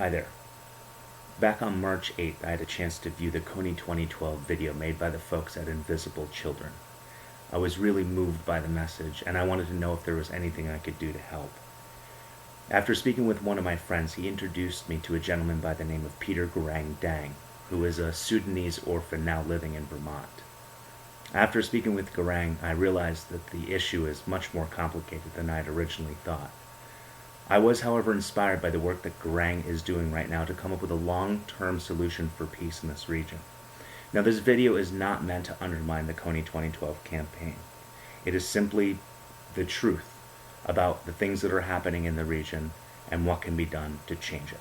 Hi there. Back on March 8th, I had a chance to view the Kony 2012 video made by the folks at Invisible Children. I was really moved by the message, and I wanted to know if there was anything I could do to help. After speaking with one of my friends, he introduced me to a gentleman by the name of Peter Garang Dang, who is a Sudanese orphan now living in Vermont. After speaking with Garang, I realized that the issue is much more complicated than I had originally thought. I was, however, inspired by the work that Garang is doing right now to come up with a long-term solution for peace in this region. Now, this video is not meant to undermine the Kony 2012 campaign. It is simply the truth about the things that are happening in the region and what can be done to change it.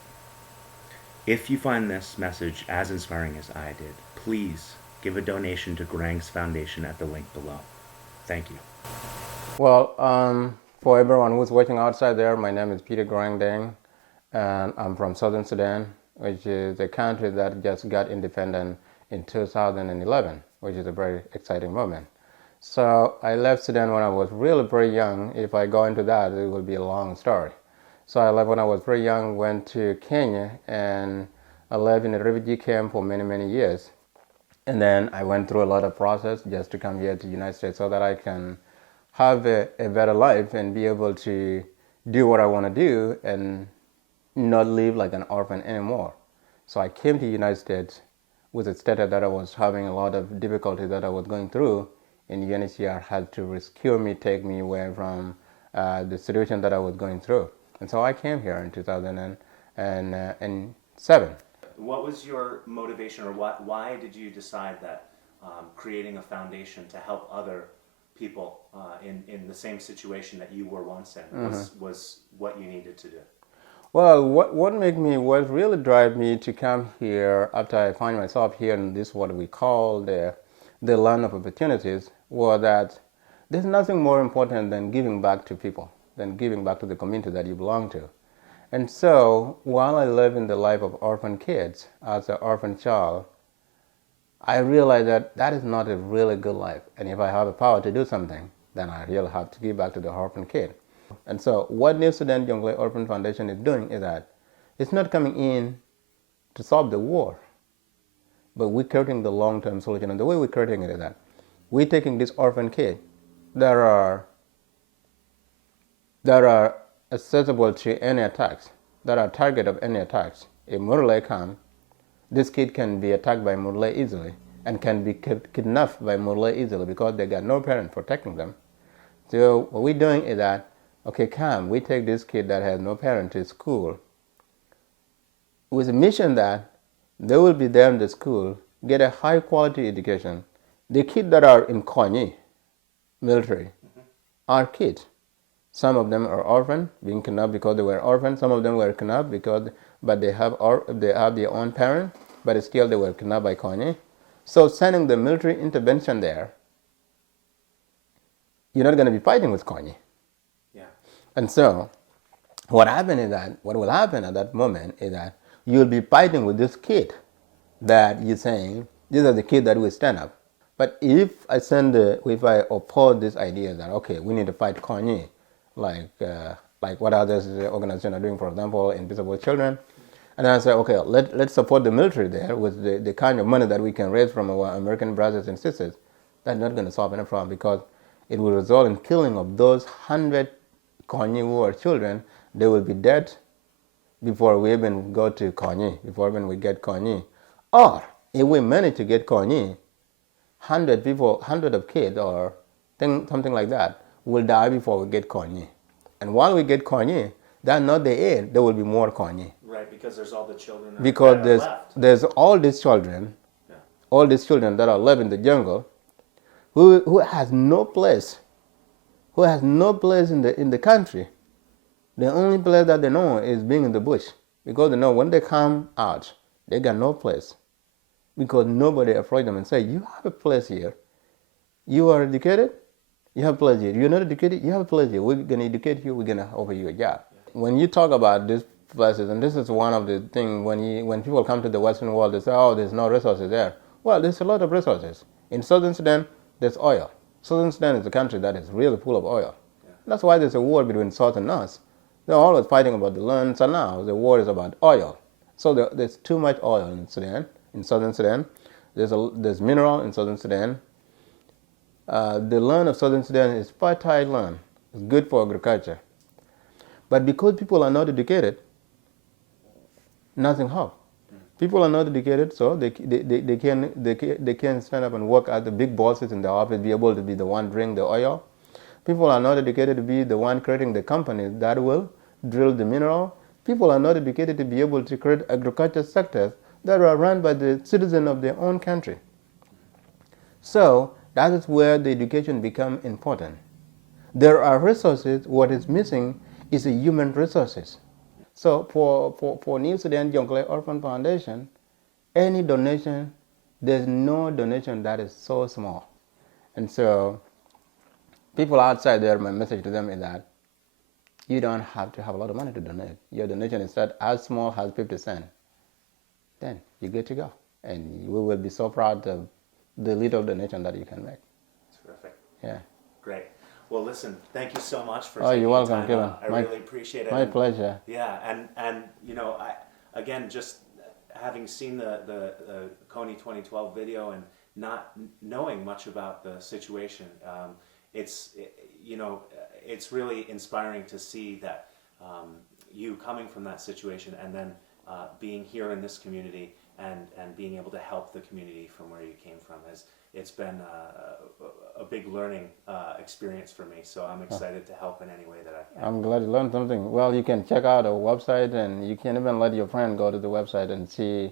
If you find this message as inspiring as I did, please give a donation to Garang's foundation at the link below. Thank you. Well, for everyone who's watching outside there, my name is Peter Garang Dang, and I'm from Southern Sudan, which is a country that just got independent in 2011, which is a very exciting moment. So I left Sudan when I was really very young. If I go into that, it will be a long story. So I left when I was very young, went to Kenya, and I lived in a refugee camp for many, many years. And then I went through a lot of process just to come here to the United States so that I can have a better life and be able to do what I want to do and not live like an orphan anymore. So I came to the United States with a status that I was having a lot of difficulty that I was going through, and UNHCR had to rescue me, take me away from the situation that I was going through. And so I came here in 2007. What was your motivation, or why did you decide that creating a foundation to help other people in the same situation that you were once in was what you needed to do? Well, what really drive me to come here after I find myself here in this what we call the land of opportunities was that there's nothing more important than giving back to people, than giving back to the community that you belong to. And so while I live in the life of orphan kids as an orphan child, I realized that that is not a really good life. And if I have the power to do something, then I really have to give back to the orphan kid. And so what New Sudan Jungle Orphan Foundation is doing is that it's not coming in to solve the war, but we're creating the long-term solution. And the way we're creating it is that we're taking this orphan kid that are accessible to any attacks, that are target of any attacks. If Murle come, this kid can be attacked by Murle easily and can be kidnapped by Murle easily because they got no parent protecting them. So what we're doing is that, okay, come, we take this kid that has no parent to school with a mission that they will be there in the school, get a high quality education. The kids that are in Kony military are kids. Some of them are orphaned, being kidnapped because they were orphaned. Some of them were kidnapped but they have their own parent, but still they were kidnapped by Kony. So sending the military intervention there, you're not going to be fighting with Kony. Yeah. And so what will happen at that moment is that you'll be fighting with this kid that you're saying, these are the kids that will stand up. But if I oppose this idea that, okay, we need to fight Kony, like what others organizations are doing, for example, Invisible Children. And then I say, okay, let's support the military there with the kind of money that we can raise from our American brothers and sisters. That's not going to solve any problem because it will result in killing of those 100 Kony who are children. They will be dead before we even go to Kony, before even we get Kony. Or if we manage to get Kony, 100 of kids or something like that will die before we get Kony. And while we get Kony, that's not the end. There will be more Kony. Right, because there's all the children because that are left. There's all these children, all these children that are left in the jungle, who has no place, in the country. The only place that they know is being in the bush, because they know when they come out, they got no place, because nobody approach them and say, you have a place here. You are educated, you have a place here. You're not educated, you have a place here. We're going to educate you, we're going to offer you a job. When you talk about these places, and this is one of the things, when people come to the Western world, they say, oh, there's no resources there. Well, there's a lot of resources. In Southern Sudan, there's oil. Southern Sudan is a country that is really full of oil. Yeah. That's why there's a war between South and North. They're always fighting about the land, so now the war is about oil. So there's too much oil in Sudan, in southern Sudan. There's mineral in southern Sudan. The land of southern Sudan is fertile land. It's good for agriculture. But because people are not educated, nothing helps. People are not educated, so they can stand up and work at the big bosses in the office, be able to be the one drilling the oil. People are not educated to be the one creating the companies that will drill the mineral. People are not educated to be able to create agriculture sectors that are run by the citizens of their own country. So that is where the education becomes important. There are resources. What is missing is the human resources. So for New Sudan Jonglei Orphan Foundation, any donation, there's no donation that is so small. And so people outside there, my message to them is that you don't have to have a lot of money to donate. Your donation is set as small as 50 cents. Then you're good to go. And we will be so proud of the little donation that you can make. Terrific. Yeah. Great. Well, listen, thank you so much for Oh, taking you're welcome, time Kevin. out. I really appreciate it. My pleasure. Yeah, and you know, again, just having seen the Kony 2012 video and not knowing much about the situation, you know, it's really inspiring to see that you coming from that situation and then being here in this community and being able to help the community from where you came from. It's been a big learning experience for me, so I'm excited to help in any way that I can. I'm glad you learned something. Well, you can check out our website, and you can even let your friend go to the website and see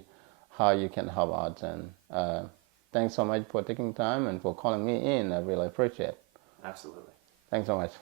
how you can help out. And thanks so much for taking time and for calling me in. I really appreciate it. Absolutely. Thanks so much.